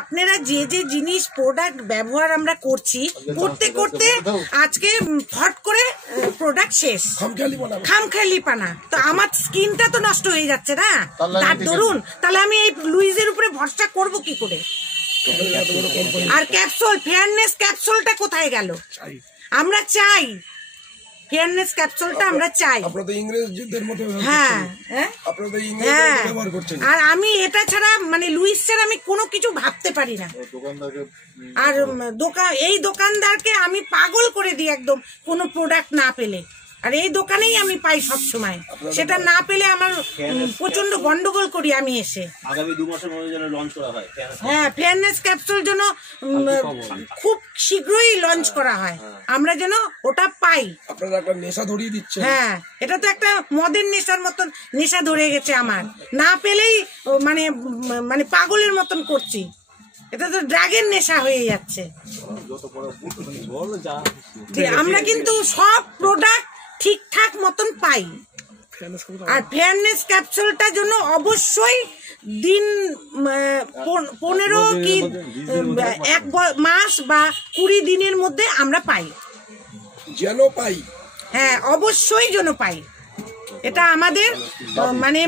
আপনারা যে যে জিনিস প্রোডাক্ট ব্যবহার আমরা করছি করতে করতে আজকে ফট করে প্রোডাক্ট শেষ, খামখেয়ালি পানা। তো আমার স্কিনটা তো নষ্ট হয়ে যাচ্ছে না, তার দরুন তাহলে আমি এই লুইজের উপরে ভরসা করব কি করে? আর ক্যাপসুল, ফেয়ারনেস ক্যাপসুলটা কোথায় গেল? আমরা চাই ফেয়ারনেস ক্যাপসুলটা, আমরা চাই। হ্যাঁ, আর আমি এটা ছাড়া মানে লুইস ছাড়া আমি কোনো কিছু ভাবতে পারি না। আর এই দোকানদারকে আমি পাগল করে দিই একদম, কোনো প্রোডাক্ট না পেলে। আর এই দোকানেই আমি পাই সব সময়, সেটা না পেলে আমার প্রচন্ড গন্ডগোল করি আমি এসে। আগামী 2 মাসের মধ্যে যেন লঞ্চ করা হয়। হ্যাঁ, ফেয়ারনেস ক্যাপসুল যেন খুব শীঘ্রই লঞ্চ করা হয়, আমরা যেন ওটা পাই। আপনারা একটা নেশা ধরিয়ে দিচ্ছেন। হ্যাঁ, এটা তো একটা মদের নেশার মতন নেশা ধরে গেছে আমার, না পেলেই মানে মানে পাগলের মতন করছি। এটা তো ড্রাগের নেশা হয়ে যাচ্ছে। আমরা কিন্তু সব প্রোডাক্ট ঠিকঠাক মতন পাই। আর ফেয়ারনেস ক্যাপসুলটার জন্য অবশ্যই দিন 15 কি 1 মাস বা 20 দিনের মধ্যে আমরা পাই, যেন পাই। হ্যাঁ, অবশ্যই যেন পাই, এটা আমাদের মানে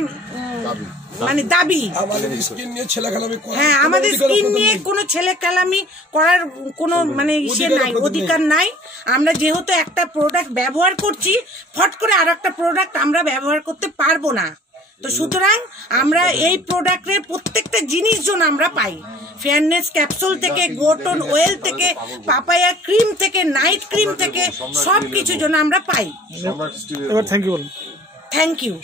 মানে দাবি। হ্যাঁ, আমাদের স্কিন নিয়ে কোনো ছেলেখেলামি করার কোনো মানে ইসে নাই, অধিকার নাই। আমরা যেহেতু একটা প্রোডাক্ট ব্যবহার করছি, ফট করে আর একটা প্রোডাক্ট আমরা ব্যবহার করতে পারবো না। তো সুতরাং আমরা এই প্রোডাক্টের প্রত্যেকটা জিনিস যেন আমরা পাই, ফেয়ারনেস ক্যাপসুল থেকে, গোটন অয়েল থেকে, পাপায়া ক্রিম থেকে, নাইট ক্রিম থেকে, সব কিছু যেন আমরা পাই। Thank you. Thank you.